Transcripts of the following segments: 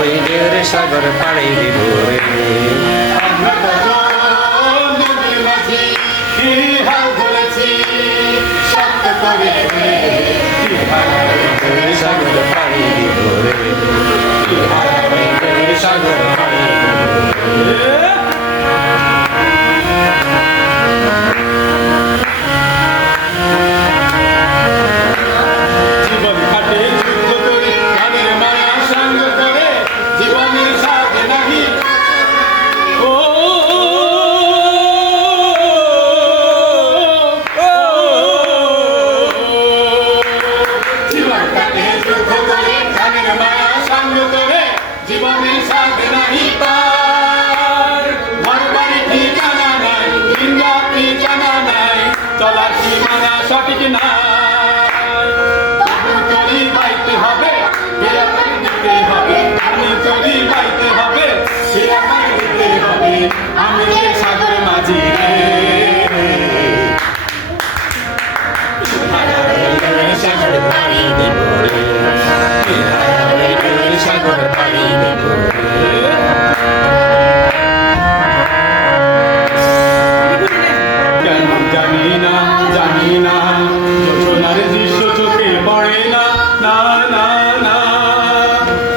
ওই ঢেউয়ের সাগর পাড়ি দিব রে। আমরা কজন নদীর মাঝি কি হাল ধরেছি শক্ত করে রে, কি হাল ঢেউয়ের সাগর পাড়ি দিব রে, ওই ঢেউয়ের সাগর পাড়ি দিব রে। জীবন কাটে যুদ্ধ করে প্রাণের মায়া সঙ্গ করে জীবনের সাথে নাহি ও জীবন কাটে যুদ্ধ করে প্রাণের মায়া সঙ্গ করে জীবনের সাথে নাহি পার ঘর বাড়ি ঠিকানা নাই কিংবা ঠিকানা নাই চলার সীমানা সঠিক না বাইতে হবে দিতে হবে আমি তরি বাইতে হবে দিতে হবে আমি যে সাগর মাঝি সাগর পাড়ি দিব রে, ওই ঢেউয়ের সাগর পাড়ি দিব রে। কেন জানি না যোজনার দৃশ্য চোখে পড়ে না না না না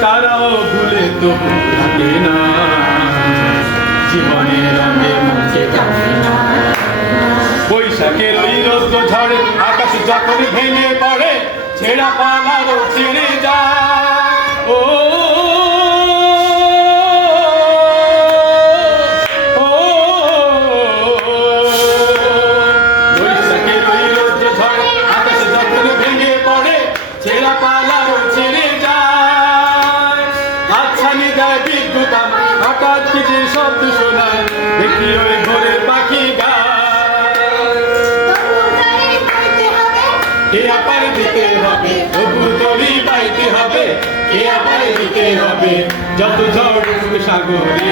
তারাও ভুলে তো থাকে না জীবনের রঙে মুছে থাকে না বৈশাখের ওই রৌদ্র ঝড়ে আকাশ যখন ভেঙে পড়ে ছেঁড়া পালারও ছেড়ে যায় ও বৈশাখের ওই রৌদ্র ঝড়ে আকাশ যখন ভেঙে পড়ে ছেঁড়া পালারও ছেড়ে যায় হাতছানি দেয় বিদ্যুৎ হঠাৎ কিছু শব্দ শোনায় দেখি ওই ভোরের পাখি গায় কে আবার দিতে হবে তবু তরি পাইতে হবে কে আবার দিতে হবে যত ঝড় উঠবে সাগরে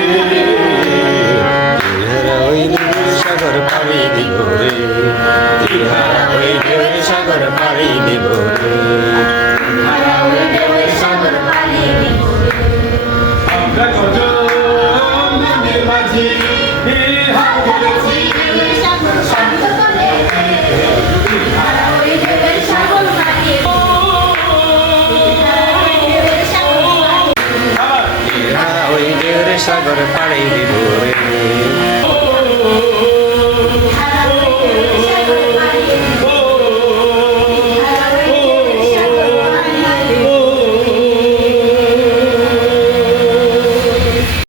ওই ঢেউয়ের সাগর পাড়ি দিব রে, ওই ঢেউয়ের সাগর পাড়ি দিব রে। আমরা কজন নদীর মাঝি হে হাত ধরেছি ওই ঢেউয়ের সাগর পাড়ি দিব